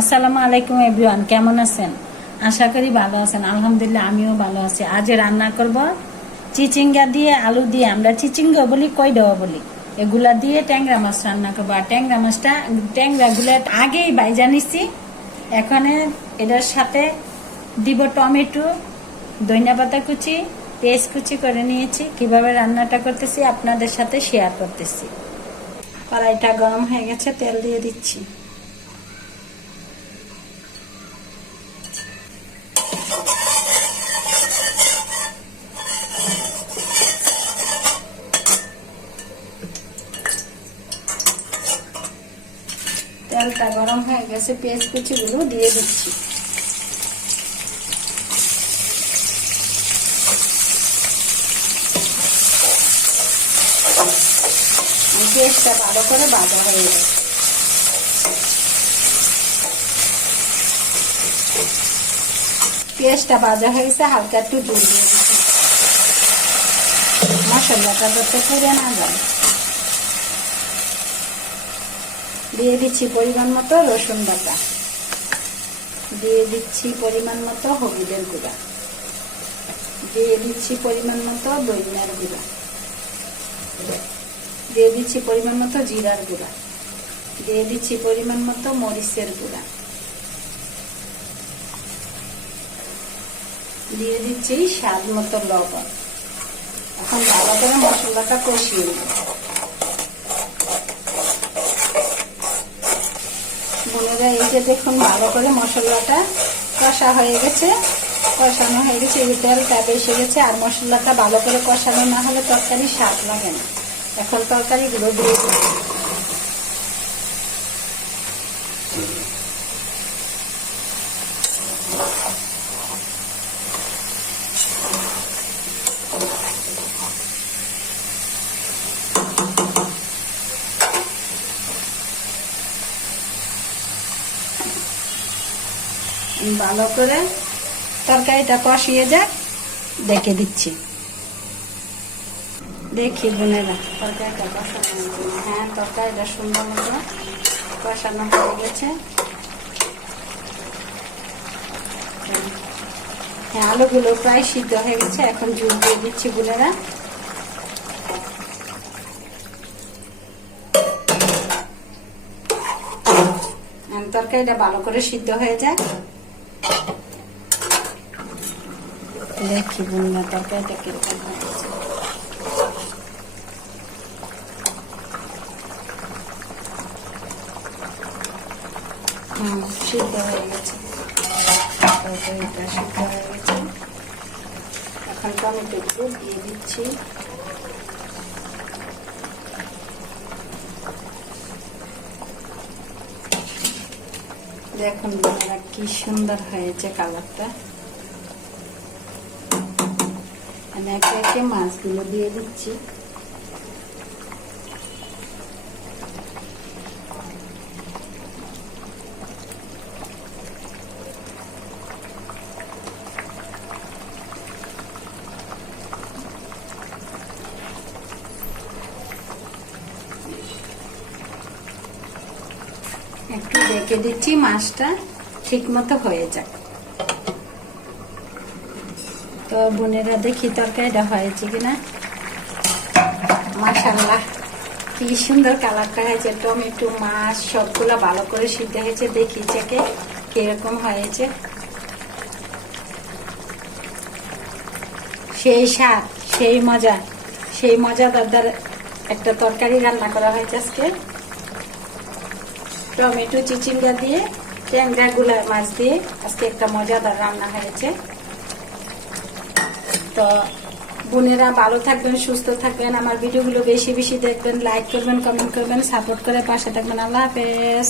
আসসালামু আলাইকুম এভরিওয়ান, কেমন আছেন? আশা করি ভালো আছেন। আলহামদুলিল্লাহ আমিও ভালো আছি। আজ রান্না করব চিচিঙ্গা দিয়ে, আলু দিয়ে। আমরা চিচিঙ্গা বলি, কই দেওয়া বলি। এগুলা দিয়ে ট্যাংরা মাছ রান্না করবো। আর ট্যাংরাগুলো আগেই বাইজা নিচ্ছি। এখানে এটার সাথে দিব টমেটো, ধনিয়া পাতা কুচি, পেঁয়াজ কুচি করে নিয়েছি। কিভাবে রান্নাটা করতেছি আপনাদের সাথে শেয়ার করতেছি। কড়াইটা গরম হয়ে গেছে, তেল দিয়ে দিচ্ছি। তেলটা গরম হয়ে গেছে, পেঁয়াজ কুচিগুলো দিয়ে দিচ্ছি। পেঁয়াজটা ভালো করে ভাজা হয়ে গেছে। পেঁয়াজটা ভাজা হয়ে গেছে, হালকা একটু জল দিয়ে দিচ্ছি। মশলাটা যাতে পুড়ে না যায়। দিয়ে দিচ্ছি পরিমাণ মতো রসুন বাটা, দিয়ে দিচ্ছি পরিমাণ মতো হলুদের গুঁড়া, দিয়ে দিচ্ছি পরিমাণ মতো ধনিয়ার গুঁড়া, দিয়ে দিচ্ছি পরিমাণ মতো জিরার গুঁড়া, দিয়ে দিচ্ছি পরিমাণ মতো মরিচের গুঁড়া, দিয়ে দিচ্ছি স্বাদ মতো লবণ। এখন ভালো করে মশলাটা কষিয়ে নেব। বোনেরা, এই যে দেখুন ভালো করে মশলাটা কষা হয়ে গেছে, কষানো হয়ে গেছে, তেলটা বেশি গেছে। আর মশলাটা ভালো করে কষানো না হলে তরকারি স্বাদ লাগে না। এখন তরকারিগুলো দিয়ে দিচ্ছি। ভালো করে তরকারিটা কষিয়ে যাক, দেখে দিচ্ছি। দেখি বোনেরা, তরকারিটা কষানো, হ্যাঁ তরকারিটা সুন্দর মতো কষানো হয়ে গেছে। হ্যাঁ, আলুগুলো প্রায় সিদ্ধ হয়ে গেছে। এখন জল দিয়ে দিচ্ছি বোনেরা। তরকারিটা ভালো করে সিদ্ধ হয়ে যায়। দেখি বোনেরা তরকারিটা কিরকম হয়েছে। সিদ্ধ হয়ে গেছে, তরকারিটা সিদ্ধ হয়ে গেছে। এখন টমেটো দিয়ে দিচ্ছি। দেখুন বোনেরা কি সুন্দর হয়েছে কালারটা। আমি একে একে মাছগুলো দিয়ে দিচ্ছি। একটু ঢেকে দিচ্ছি, মাছটা ঠিক মতো হয়ে যাক। তো বোনেরা দেখি তরকারিটা হয়েছে কিনা। মাশাআল্লাহ কি সুন্দর কালারটা হয়েছে। টমেটো, মাছ সবগুলা ভালো করে সিদ্ধ হয়েছে। দেখি চেকে কিরকম হয়েছে। সেই স্বাদ, সেই মজা, সেই মজাদার একটা তরকারি রান্না করা হয়েছে আজকে। টমেটো, চিচিঙ্গা দিয়ে, ট্যাংরা গুলা মাছ দিয়ে আজকে একটা মজাদার রান্না হয়েছে। তো বোনেরা ভালো থাকবেন, সুস্থ থাকবেন। আমার ভিডিওগুলো বেশি বেশি দেখবেন, লাইক করবেন, কমেন্ট করবেন, সাপোর্ট করে পাশে থাকবেন। আল্লাহ হাফেজ।